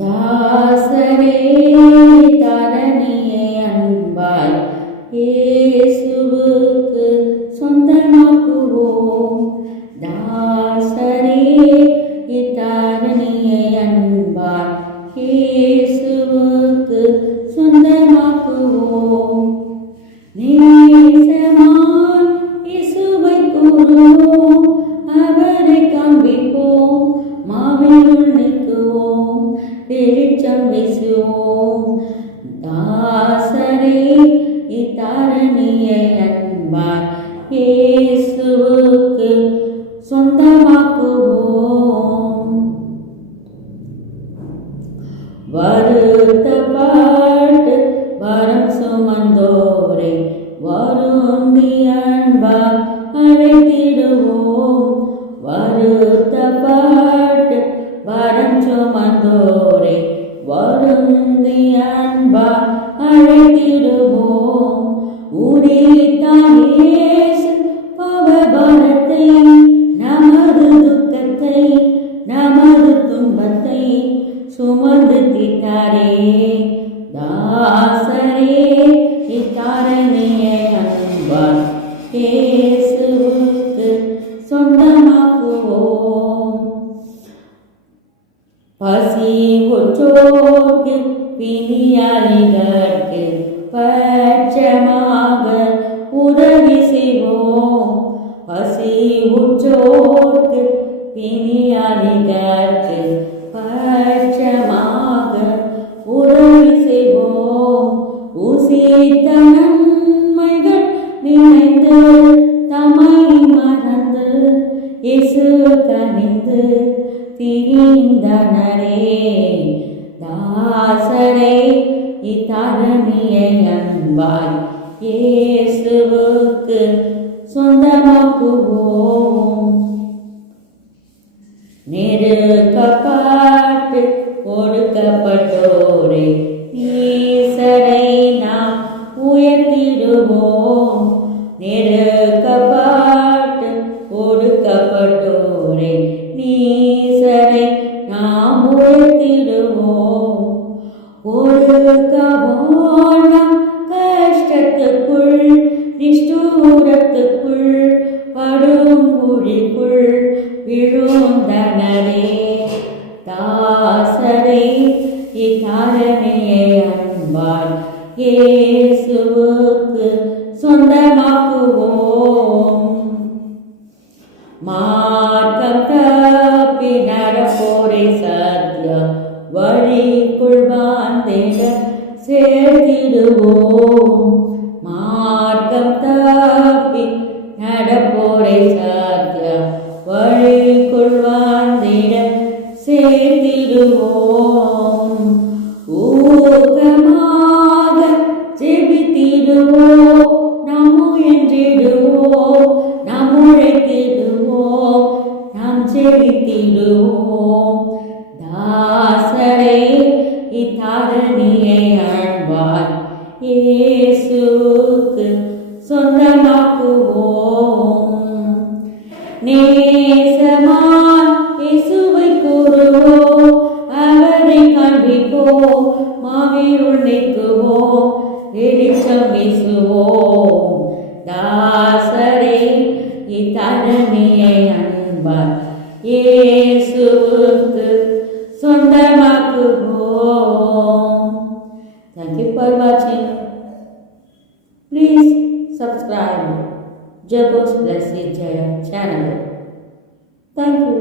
தாசரே தரணியை அன்பாய் இயேசுவுக்கு சொந்தமாக்குவோம். தாசரே இத்தரணியை அன்பாய் இயேசுவுக்கு சொந்தமாக்குவோம். நேசமாய் இயேசுவை கூறுவோம், அவரை காண்பிப்போம், மாவினுள் நிற்குவோம், வெளிச்சம் வீசுவோம். தாசரே இத்தரணியை அன்பாய் இயேசுவுக்கு சொந்தமாக்குவோம். வருத்தப்பட்டு வரம் சுமந்தோரை வருந்தி அன்பாய் அழைத்திடுவோம். வருத்தப்பட்டு வரம் சுமந்தோரை வருந்தி அன்பாய் அழைத்திடுவோம். உரித்தான் இயேசு பாவபாரத்தை, நமது துக்கத்தை நமது துன்பத்தை சுமந்து தீர்த்தாரே. தாசரே இத்தரணியை அன்பாய் இயேசுவுக்கு சொந்தமாக்குவோம். பசி உற்றோர்க்கு பிணியாளிகளுக்கு பட்சமாக உதவி செய்வோம். பசி உற்றோர்க்கு பிணியாளிகளுக்கு பட்சமாக உதவி செய்வோம். உசித்த நன்மைகள் நினைந்து தம்மை மறந்து இயேசு கனிந்து திரிந்தனரே. தாசரே இத்தரணியை அன்பாய் இயேசுவுக்கு சொந்தமாக்குவோம். நெருக்கப்பட்டு ஒடுக்கப்பட்டோரை ஈசரை நாம் உயர்த்திடுவோம். நெருக்கப்பட்டு ஒடுக்கப்பட்டோரை நீசரை நாம் உயர்த்திடுவோம். ஒடுக்கமான கஷ்டத்துக்குள் நிஷ்டூரத்துக்குள் படும் குழிக்குள் விழுந்தனரே. தாசரே இத்தரணியை அன்பாய் இயேசுவுக்கு சொந்தமாக்குவோம். மார்க்கம் தப்பி நடப்போரை சத்திய வழிக்குள் வாழ்ந்திட சேர்த்திடுவோம். மார்க்கம் தப்பி நடப்போரை சத்திய வழிக்குள் வாழ்ந்திட சேர்த்திடுவோம். ஊக்கமாக ஜெபித்திடுவோம், நாம் முயன்றிடுவோம், நாம் உழைத்திடுவோம், நாம் ஜெபித்திடுவோம். தாசரே இத்தரணியை அன்பாய் இயேசுவுக்கு சொந்தமாக்குவோம். நேசமாய் இயேசுவை கூறுவோம், அவரை காண்பிப்போம், மாவினுள் நிற்குவோம், வெளிச்சம் வீசுவோம். தாசரே இத்தரணியை அன்பாய் இயேசுவுக்கு சொந்தமாக்குவோம். Thank you for watching. Please subscribe Jagos Blessed Jaya channel. Thank you.